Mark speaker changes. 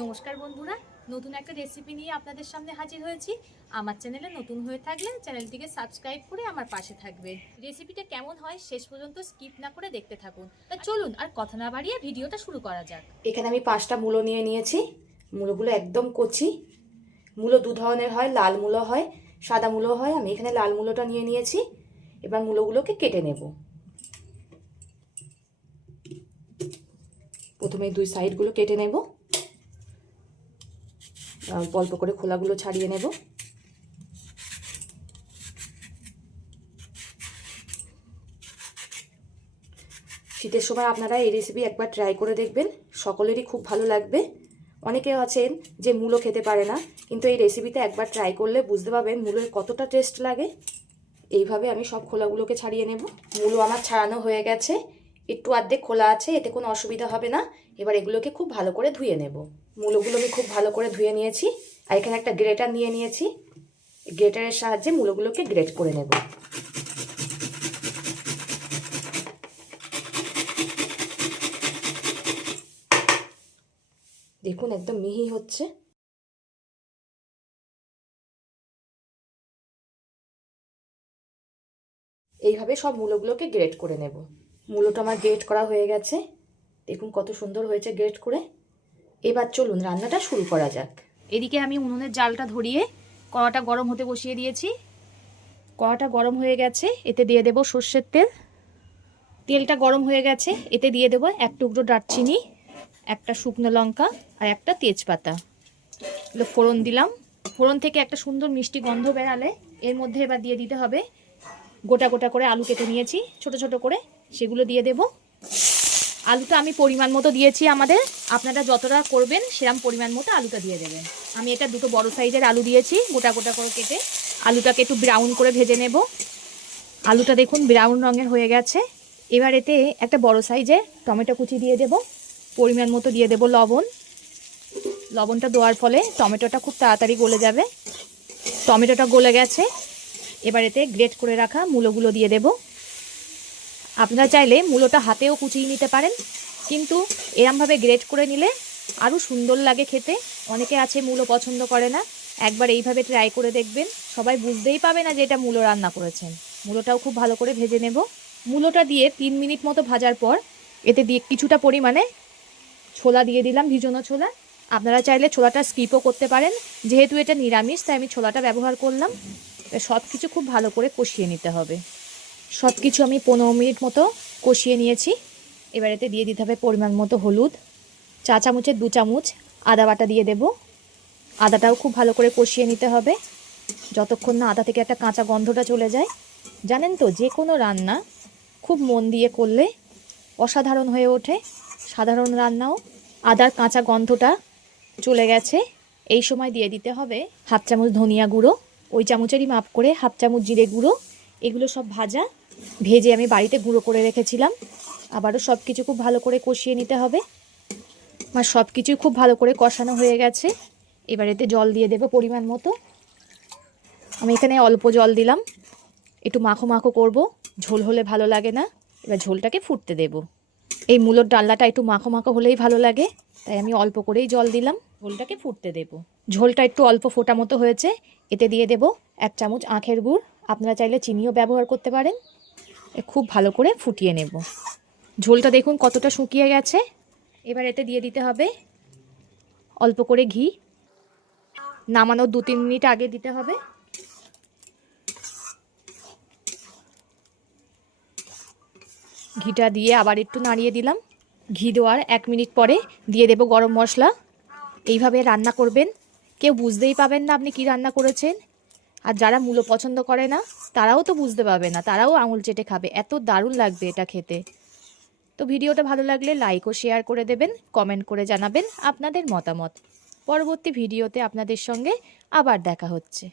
Speaker 1: নমস্কার বন্ধুরা, নতুন একটা রেসিপি নিয়ে আপনাদের সামনে হাজির হয়েছি। আমার চ্যানেলে নতুন হয়ে থাকলে চ্যানেলটিকে সাবস্ক্রাইব করে আমার পাশে থাকবেন। রেসিপিটা কেমন হয় শেষ পর্যন্ত স্কিপ না করে দেখতে থাকুন। তা চলুন আর কথা না বাড়িয়ে ভিডিওটা শুরু করা যাক।
Speaker 2: এখানে আমি পাঁচটা মূলো নিয়ে নিয়েছি। মূলোগুলো একদম কচি। মূলো দু ধরনের হয়, লাল মূলো হয়, সাদা মূলো হয়। আমি এখানে লাল মূলোটা নিয়ে নিয়েছি। এবার মূলোগুলোকে কেটে নেব। প্রথমে দুই সাইডগুলো কেটে নেব। অল্প করে খোলাগুলো ছাড়িয়ে নেব। শীতের সময় আপনারা এই রেসিপি একবার ট্রাই করে দেখবেন, সকলেরই খুব ভালো লাগবে। অনেকে আছেন যে মূলো খেতে পারে না, কিন্তু এই রেসিপিতে একবার ট্রাই করলে বুঝতে পারবেন মূলোর কতটা টেস্ট লাগে। এইভাবে আমি সব খোলাগুলোকে ছাড়িয়ে নেব। মূলো আমার ছাড়ানো হয়ে গেছে। একটু অর্ধেক খোলা আছে, এতে কোনো অসুবিধা হবে না। এবার এগুলোকে খুব ভালো করে ধুয়ে নেব। মূলোগুলো আমি খুব ভালো করে ধুয়ে নিয়েছি। আর এখানে একটা গ্রেটার নিয়ে নিয়েছি। গ্রেটারের সাহায্যে মূলোগুলোকে গ্রেট করে নেব। দেখুন, একদম মিহি হচ্ছে। এইভাবে সব মূলোগুলোকে গ্রেট করে নেব। মূলোটা আমার গ্রেট করা হয়ে গেছে। দেখুন কত সুন্দর হয়েছে গ্রেট করে। এবার চলুন রান্নাটা শুরু করা যাক।
Speaker 1: এদিকে আমি উনুনের জালটা ধরিয়ে কড়াটা গরম হতে বসিয়ে দিয়েছি। কড়াটা গরম হয়ে গেছে, এতে দিয়ে দেব সর্ষের তেল। তেলটা গরম হয়ে গেছে, এতে দিয়ে দেবো এক টুকরো দারচিনি, একটা শুকনো লঙ্কা আর একটা তেজপাতা। এগুলো ফোড়ন দিলাম। ফোড়ন থেকে একটা সুন্দর মিষ্টি গন্ধ বেরালে এর মধ্যে এবার দিয়ে দিতে হবে গোটা গোটা করে আলু কেটে নিয়েছি, ছোট ছোট করে। সেগুলো দিয়ে দেব। আলুটা আমি পরিমাণ মতো দিয়েছি আমাদের। আপনারা যতটা করবেন সেরম পরিমাণ মতো আলুটা দিয়ে দেবেন। আমি এটা দুটো বড় সাইজের আলু দিয়েছি, গোটা গোটা করে কেটে আলুটাকে একটু ব্রাউন করে ভেজে নেব। আলুটা দেখুন ব্রাউন রঙের হয়ে গেছে। এবার এতে একটা বড় সাইজের টমেটো কুচি দিয়ে দেব। পরিমাণ মতো দিয়ে দেব লবণ। লবণটা দেওয়ার ফলে টমেটোটা খুব তাড়াতাড়ি গলে যাবে। টমেটোটা গলে গেছে। এবার এতে গ্রেট করে রাখা মূলোগুলো দিয়ে দেব। আপনারা চাইলে মূলোটা হাতেও কুচিয়ে নিতে পারেন, কিন্তু এরমভাবে গ্রেট করে নিলে আরও সুন্দর লাগে খেতে। অনেকে আছে মূলো পছন্দ করে না, একবার এইভাবে ট্রাই করে দেখবেন, সবাই বুঝতেই পাবে না যে এটা মূলো রান্না করেছেন। মূলোটাও খুব ভালো করে ভেজে নেব। মূলোটা দিয়ে তিন মিনিট মতো ভাজার পর এতে দিয়ে কিছুটা পরিমাণে ছোলা দিয়ে দিলাম, ভিজনো ছোলা। আপনারা চাইলে ছোলাটা স্কিপও করতে পারেন, যেহেতু এটা নিরামিষ, তাই আমি ছোলাটা ব্যবহার করলাম। সব কিছু খুব ভালো করে কষিয়ে নিতে হবে। সব কিছু আমি পনেরো মিনিট মতো কষিয়ে নিয়েছি। এবার এতে দিয়ে দিতে হবে পরিমাণ মতো হলুদ। চা চামচের দু চামচ আদা বাটা দিয়ে দেব। আদাটাও খুব ভালো করে কষিয়ে নিতে হবে। যতক্ষণ না আদা থেকে একটা কাঁচা গন্ধটা চলে যায়। জানেন তো, যে কোনো রান্না খুব মন দিয়ে করলে অসাধারণ হয়ে ওঠে। সাধারণ রান্নাও আদার কাঁচা গন্ধটা চলে গেছে। এই সময় দিয়ে দিতে হবে হাফ চামচ ধনিয়া গুঁড়ো। ওই চামচেরই মাপ করে হাফ চামচ জিরে গুঁড়ো। এগুলো সব ভাজা। ভেজে আমি বাড়িতে গুঁড়ো করে রেখেছিলাম। আবারও সব কিছু খুব ভালো করে কষিয়ে নিতে হবে। আমার সব কিছুই খুব ভালো করে কষানো হয়ে গেছে। এবার এতে জল দিয়ে দেবো পরিমাণ মতো। আমি এখানে অল্প জল দিলাম। একটু মাখো মাখো করব। ঝোল হলে ভালো লাগে না। এবার ঝোলটাকে ফুটতে দেব। এই মূলোর ডালনাটা একটু মাখো মাখো হলেই ভালো লাগে। তাই আমি অল্প করেই জল দিলাম। ঝোলটাকে ফুটতে দেব। ঝোলটা একটু অল্প ফোটা মতো হয়েছে। এতে দিয়ে দেব এক চামচ আখের গুড়। আপনারা চাইলে চিনিও ব্যবহার করতে পারেন। খুব ভালো করে ফুটিয়ে নেব। ঝোলটা দেখুন কতটা শুকিয়ে গেছে। এবার এতে দিয়ে দিতে হবে অল্প করে ঘি। নামানোর দু তিন মিনিট আগে দিতে হবে। ঘিটা দিয়ে আবার একটু নাড়িয়ে দিলাম। ঘি দেওয়ার এক মিনিট পরে দিয়ে দেব গরম মশলা। এইভাবে রান্না করবেন। কেউ বুঝতেই পাবেন না আপনি কি রান্না করেছেন। আর যারা মূলো পছন্দ করে না, তারাও তো বুঝতে পারবে না, তারাও আঙুল চেটে খাবে। এত দারুণ লাগবে এটা খেতে। তো ভিডিওটা ভালো লাগলে লাইক ও শেয়ার করে দেবেন কমেন্ট করে জানাবেন আপনাদের মতামত। পরবর্তী ভিডিওতে আপনাদের সঙ্গে আবার দেখা হচ্ছে।